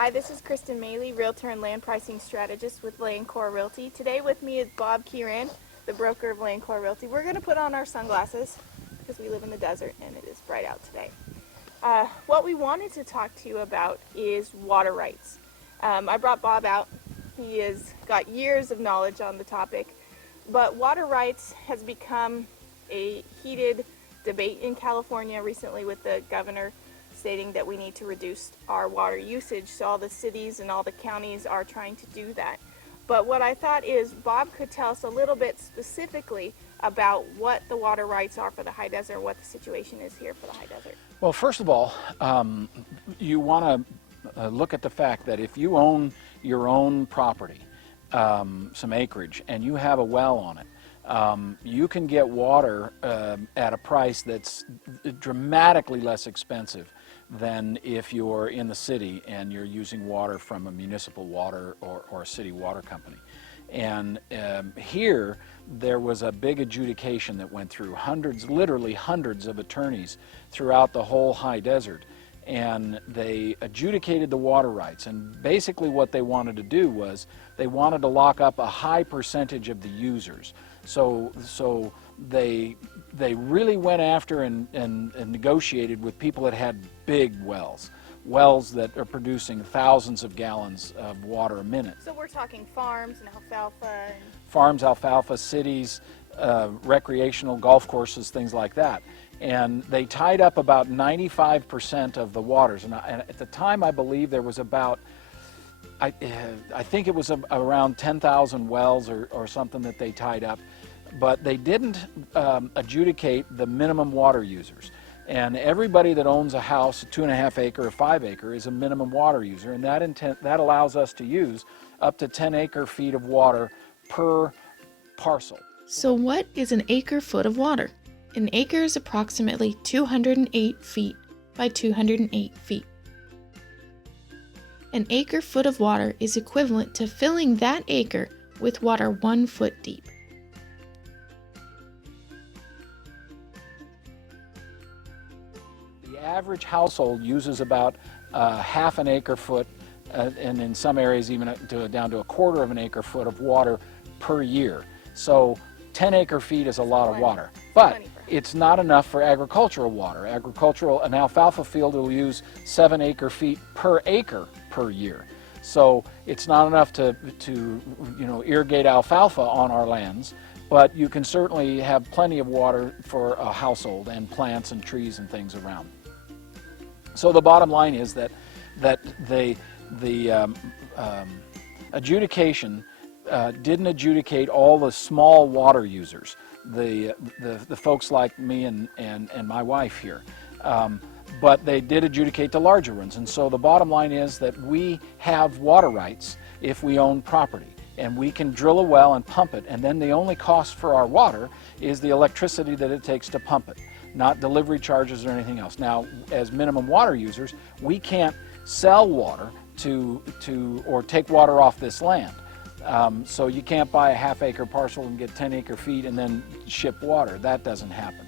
Hi, this is Kristen Maley, Realtor and Land Pricing Strategist with LandCore Realty. Today with me is Bob Keeran, the broker of LandCore Realty. We're going to put on our sunglasses because we live in the desert and it is bright out today. What we wanted to talk to you about is water rights. I brought Bob out. He has got years of knowledge on the topic, but water rights has become a heated debate in California recently with the governor stating that we need to reduce our water usage, so all the cities and all the counties are trying to do that. But what I thought is Bob could tell us a little bit specifically about what the water rights are for the high desert, what the situation is here for the high desert. Well, first of all, you want to look at the fact that if you own your own property, some acreage, and you have a well on it, you can get water at a price that's dramatically less expensive than if you're in the city and you're using water from a municipal water or a city water company. And here there was a big adjudication that went through literally hundreds of attorneys throughout the whole high desert, and they adjudicated the water rights. And basically what they wanted to do was they wanted to lock up a high percentage of the users. So they really went after and negotiated with people that had big wells that are producing thousands of gallons of water a minute. So we're talking farms and alfalfa. Farms, alfalfa, cities, recreational golf courses, things like that. And they tied up about 95% of the waters. And at the time, I believe there was about, I think it was around 10,000 wells or something that they tied up. But they didn't adjudicate the minimum water users. And everybody that owns a house, a 2.5 acre or 5 acre, is a minimum water user. And that allows us to use up to 10 acre feet of water per parcel. So what is an acre foot of water? An acre is approximately 208 feet by 208 feet. An acre foot of water is equivalent to filling that acre with water 1 foot deep. The average household uses about half an acre foot, and in some areas even down to a quarter of an acre foot of water per year. So 10 acre feet is a lot of water, but it's not enough for agricultural water. An alfalfa field will use 7 acre feet per acre per year. So it's not enough to irrigate alfalfa on our lands, but you can certainly have plenty of water for a household and plants and trees and things around. So the bottom line is that the adjudication didn't adjudicate all the small water users, the folks like me and my wife here, but they did adjudicate the larger ones. And so the bottom line is that we have water rights if we own property, and we can drill a well and pump it, and then the only cost for our water is the electricity that it takes to pump it, not delivery charges or anything else. Now, as minimum water users, we can't sell water or take water off this land. So you can't buy a half acre parcel and get 10 acre feet and then ship water. That doesn't happen.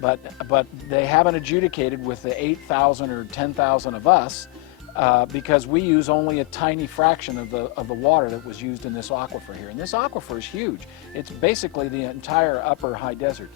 But they haven't adjudicated with the 8,000 or 10,000 of us because we use only a tiny fraction of the water that was used in this aquifer here. And this aquifer is huge. It's basically the entire upper high desert.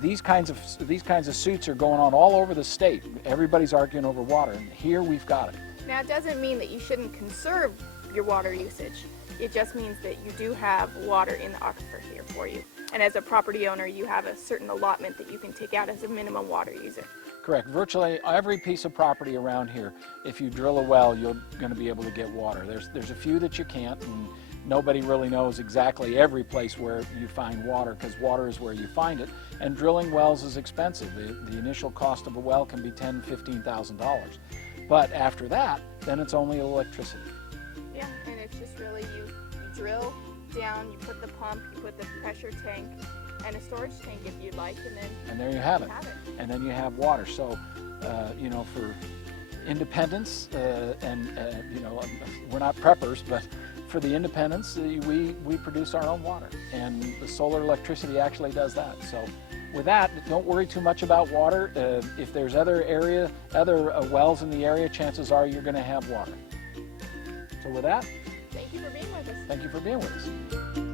These kinds of suits are going on all over the state. Everybody's arguing over water, and here we've got it. Now, it doesn't mean that you shouldn't conserve your water usage. It just means that you do have water in the aquifer here for you. And as a property owner, you have a certain allotment that you can take out as a minimum water user. Correct. Virtually every piece of property around here, if you drill a well, you're going to be able to get water. There's a few that you can't, and nobody really knows exactly every place where you find water, because water is where you find it. And drilling wells is expensive. The initial cost of a well can be $10,000, $15,000. But after that, then it's only electricity. Yeah, and it's just really you drill down, you put the pump, you put the pressure tank, and a storage tank if you'd like, and there you have it. And then you have water. So, for independence, we're not preppers, but for the independence, we produce our own water, and the solar electricity actually does that. So with that, don't worry too much about water. If there's other wells in the area, chances are you're going to have water. So with that, Thank you for being with us. thank you for being with us.